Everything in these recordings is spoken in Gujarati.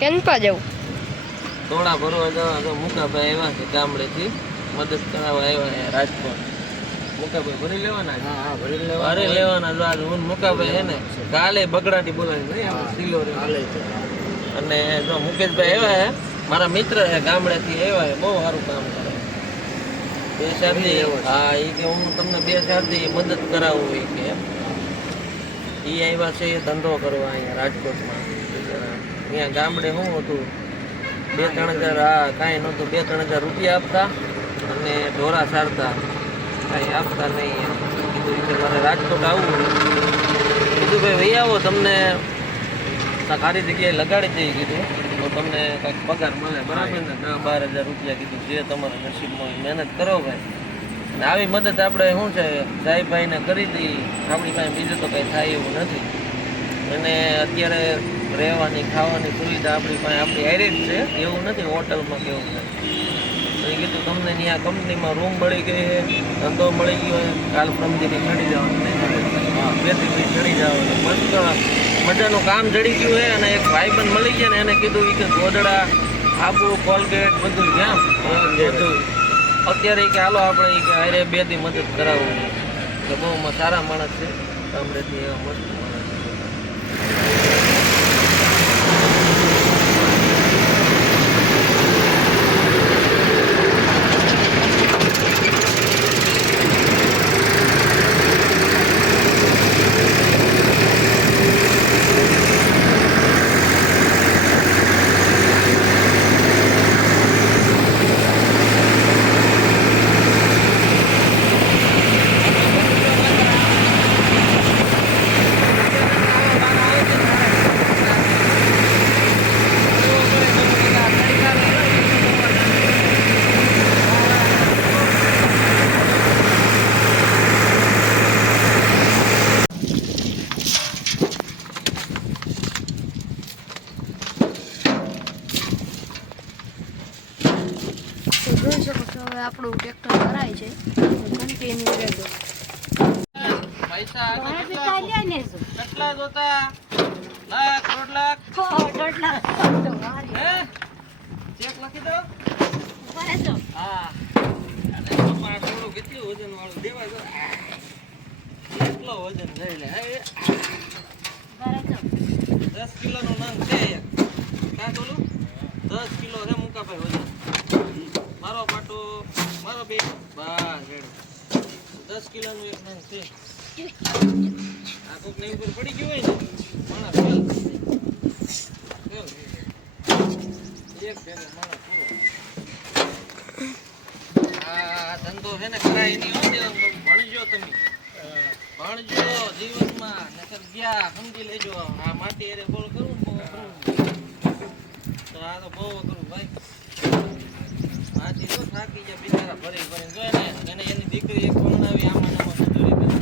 કેનપા જવું થોડા ભરવા જવા તો મુકાભાઈ આવ્યા છે ગામડેથી મદદ કરાવવા આવ્યા છે રાજકોટ. મુકાભાઈ ભરી લેવાના? હા ભરી લેવાના. જો આજ હું મુકાભાઈ છે ને કાલે બગડાટી બોલાવી અને જો મુકેશભાઈ આવ્યા છે મારા મિત્ર છે ગામડેથી આવ્યા છે, બહુ સારું કામ કરે. 2-4 દી હા એ કે હું તમને 2-4 દી મદદ કરાવું એ કે એ આવ્યા છે એ ધંધો કરવા અહીંયા રાજકોટમાં. અહીંયા ગામડે શું હતું 2-3 હજાર, હા કાંઈ નહોતું, 2-3 હજાર રૂપિયા આપતા અને ઢોરા સારતા, કાંઈ આપતા નહીં. કીધું કે મારે રાજકોટ આવવું, કીધું ભાઈ વહી આવો તમને સારી જગ્યાએ લગાડી દઈએ કીધું તો તમને કાંઈક પગાર મળે, બરાબર ને 10-12 હજાર રૂપિયા. કીધું જે તમારા નસીબમાં મહેનત કરો ભાઈ. અને આવી મદદ આપણે શું છે સાહેબભાઈને કરી દઈએ, આપણી પાસે બીજું તો કંઈ થાય એવું નથી. અને અત્યારે રહેવાની ખાવાની સુવિધા આપણી પાસે આપણી હારે જ છે, એવું નથી હોટલમાં કેવું નથી. તો એ કીધું તમને ત્યાં કંપનીમાં રૂમ મળી ગઈ છે, ધંધો મળી ગયો છે, કાલ પ્રમદીની ચડી જવાનું નહીં, 2 થી ચડી જવાનું, મસ્ત મજાનું કામ જડી ગયું છે. અને એક ભાઈબંધ મળી ગયા ને એને કીધું કે ગોદડા, આબુ, કોલગેટ બધું ક્યાં બધું અત્યારે કે હાલો આપણે કે હારે 2 દી મદદ કરાવવું કે બહુ સારા માણસ છે ગામડેથી, એવા મસ્ત માણસ છે. જોઈ શકો છો હવે આપણું ટ્રેક્ટર ભરાય છે, કન્ટિન્યુ રહેજો. પૈસા કેટલા જોતા? લાખ, 1.5 લાખ? ચેક લખી દો. હા અને થોડું કેટલું વજન વાળું દેવા દો, કેટલો વજન લઈ લે. 10 કિલોનો નંગ છે ક્યાં બોલું? 10 કિલો છે મુકાભાઈ વજન. મારો પાટો મારો બે બસ રેડી 10 કિલોનું એક નંગ છે. આ કોક ને ઉપર પડી ગયું હોય ને માણસ ફેલ એક ભેગો માણસ પૂરો. આ ધંધો છે ને કરાય નહીં હો દેવા. ભણજો તમે, ભણજો જીવનમાં, નકર ગયા સમજી લેજો. આ માટી એરે બોલ કરું તો આ તો બહુ કરું ભાઈ. આથી તો થાકી જાય બિચારા ભરી ભરીને. જો એને એની દીકરી એક ભણાવી આમાં મજૂરી કરી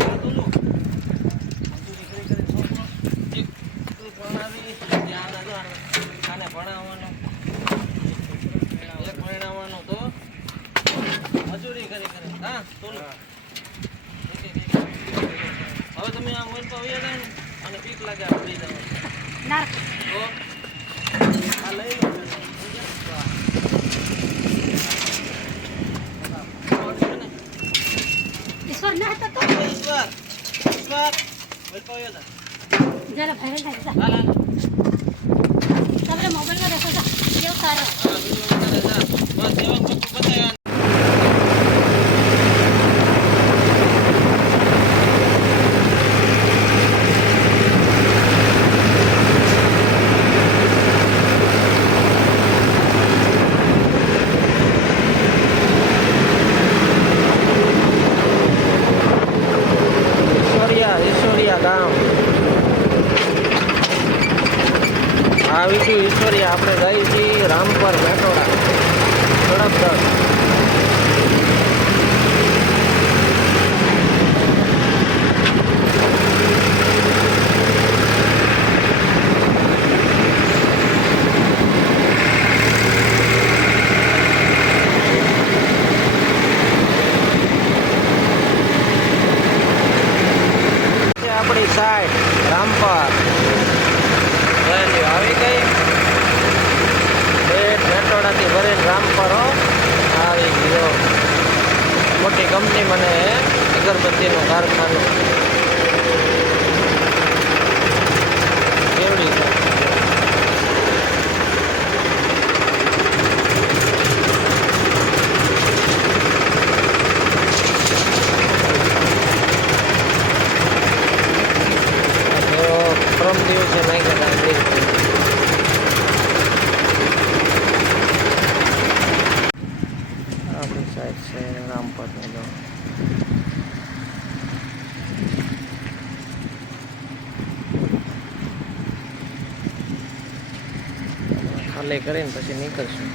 ભણાવી આને ભણાવવાનો એક ભણાવવાનો તો મજૂરી કરી કરે. હા બોલો હવે તમે આ મોર પર વયા જાય ને અને બીક લાગે આ પડી જવાનું તો આ લઈ લો. ઈશ્વર ના હતા તો ઈશ્વર બોલ તો વયા જરા ભાઈ લાગતા હાલ હાલ તમને મોબાઈલમાં દેખો છો કેવો સારો બસ સેવન પપ્પુ બતાવ્યા. ગામ આવી છું ઈશ્વરીયા. આપણે ગઈ છીએ રામપર મેટોડા તડપદર. આપણી સાઈડ રામપર આવી ગઈ. કામ પર હો. આવી ગયો મોટી કંપની મને અગરબત્તીનું કારખાનું કેવડી છે. પરમ દિવસે નાખ્યા હતા. આપણી સાઈડ છે રામપતની જો ખાલી કરીને પછી નીકળશું.